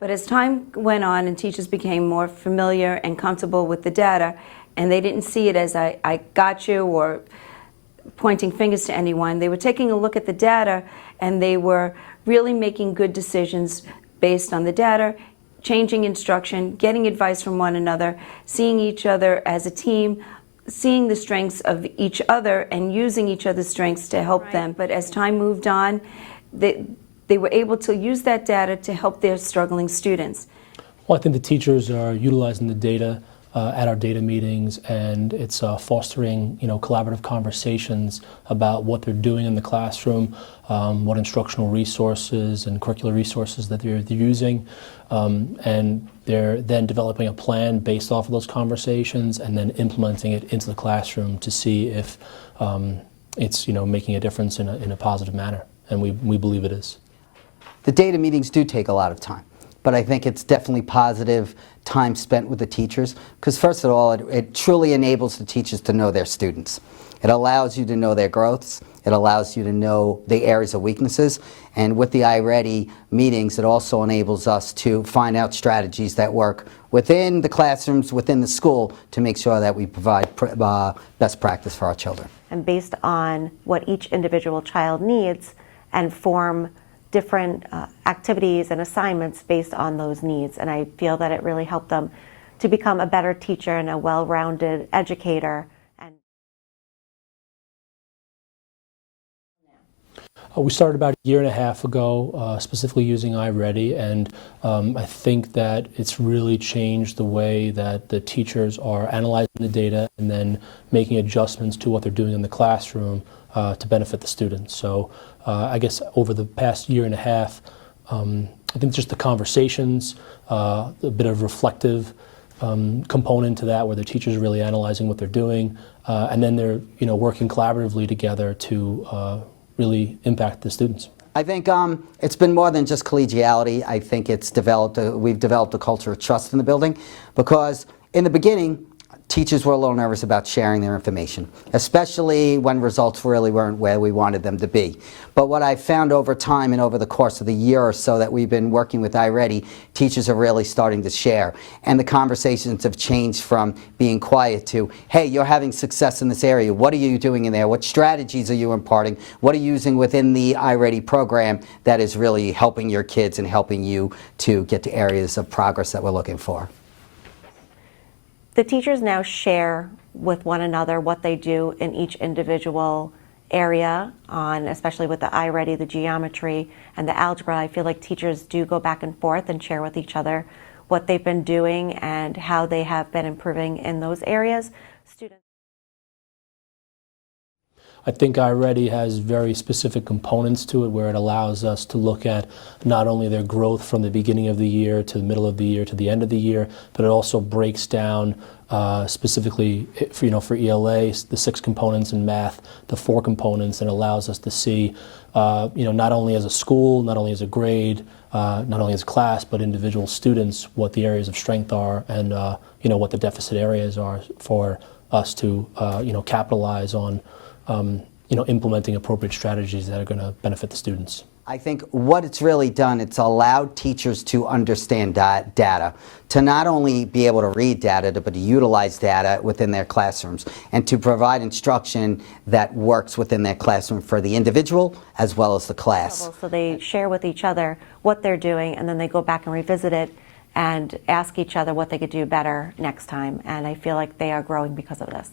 But as time went on and teachers became more familiar and comfortable with the data, and they didn't see it as I got you or pointing fingers to anyone, they were taking a look at the data and they were really making good decisions based on the data, changing instruction, getting advice from one another, seeing each other as a team, seeing the strengths of each other and using each other's strengths to help them. But as time moved on, they were able to use that data to help their struggling students. Well, I think the teachers are utilizing the data at our data meetings, and it's fostering, collaborative conversations about what they're doing in the classroom, what instructional resources and curricular resources that they're using, and they're then developing a plan based off of those conversations and then implementing it into the classroom to see if it's making a difference in a positive manner, and we believe it is. The data meetings do take a lot of time, but I think it's definitely positive time spent with the teachers, because first of all, it truly enables the teachers to know their students. It allows you to know their growths. It allows you to know the areas of weaknesses. And with the iReady meetings, it also enables us to find out strategies that work within the classrooms, within the school, to make sure that we provide best practice for our children. And based on what each individual child needs, and form different activities and assignments based on those needs. And I feel that it really helped them to become a better teacher and a well-rounded educator. We started about a year and a half ago, specifically using iReady, and I think that it's really changed the way that the teachers are analyzing the data and then making adjustments to what they're doing in the classroom to benefit the students. So I guess over the past year and a half, I think just the conversations, a bit of reflective component to that, where the teachers are really analyzing what they're doing, and then they're working collaboratively together to really impact the students. I think it's been more than just collegiality. I think it's we've developed a culture of trust in the building, because in the beginning, teachers were a little nervous about sharing their information, especially when results really weren't where we wanted them to be. But what I found over time and over the course of the year or so that we've been working with iReady, teachers are really starting to share. And the conversations have changed from being quiet to, hey, you're having success in this area. What are you doing in there? What strategies are you imparting? What are you using within the iReady program that is really helping your kids and helping you to get to areas of progress that we're looking for? The teachers now share with one another what they do in each individual area, especially with the iReady, the geometry, and the algebra. I feel like teachers do go back and forth and share with each other what they've been doing and how they have been improving in those areas. I think iReady has very specific components to it, where it allows us to look at not only their growth from the beginning of the year to the middle of the year to the end of the year, but it also breaks down specifically for ELA, the 6 components, in math, the 4 components, and allows us to see not only as a school, not only as a grade, not only as a class, but individual students, what the areas of strength are, and what the deficit areas are for us to capitalize on implementing appropriate strategies that are going to benefit the students. I think what it's really done, it's allowed teachers to understand data, to not only be able to read data, but to utilize data within their classrooms, and to provide instruction that works within their classroom for the individual as well as the class. So they share with each other what they're doing, and then they go back and revisit it and ask each other what they could do better next time. And I feel like they are growing because of this.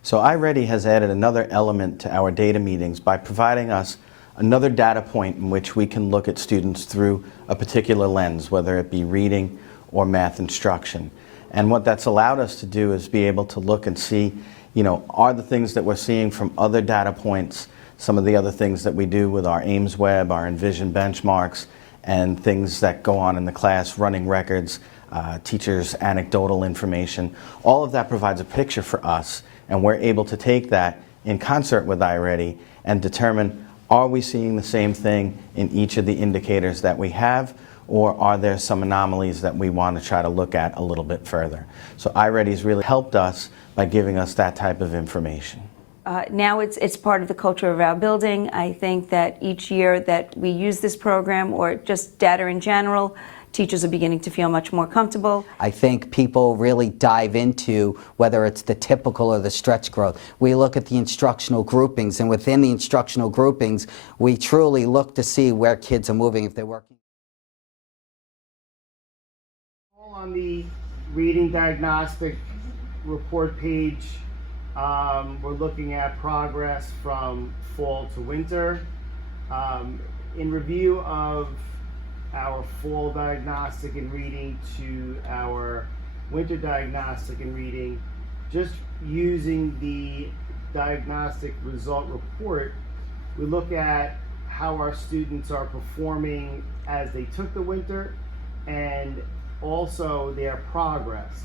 So iReady has added another element to our data meetings by providing us another data point in which we can look at students through a particular lens, whether it be reading or math instruction. And what that's allowed us to do is be able to look and see, are the things that we're seeing from other data points, some of the other things that we do with our Ames Web, our Envision benchmarks, and things that go on in the class, running records, teachers' anecdotal information. All of that provides a picture for us, and we're able to take that in concert with iReady and determine, are we seeing the same thing in each of the indicators that we have, or are there some anomalies that we want to try to look at a little bit further? So iReady has really helped us by giving us that type of information. Now it's part of the culture of our building. I think that each year that we use this program, or just data in general, teachers are beginning to feel much more comfortable. I think people really dive into whether it's the typical or the stretch growth. We look at the instructional groupings, and within the instructional groupings, we truly look to see where kids are moving, if they're working. All on the reading diagnostic report page, we're looking at progress from fall to winter. In review of our fall diagnostic and reading to our winter diagnostic and reading, just using the diagnostic result report, we look at how our students are performing as they took the winter and also their progress.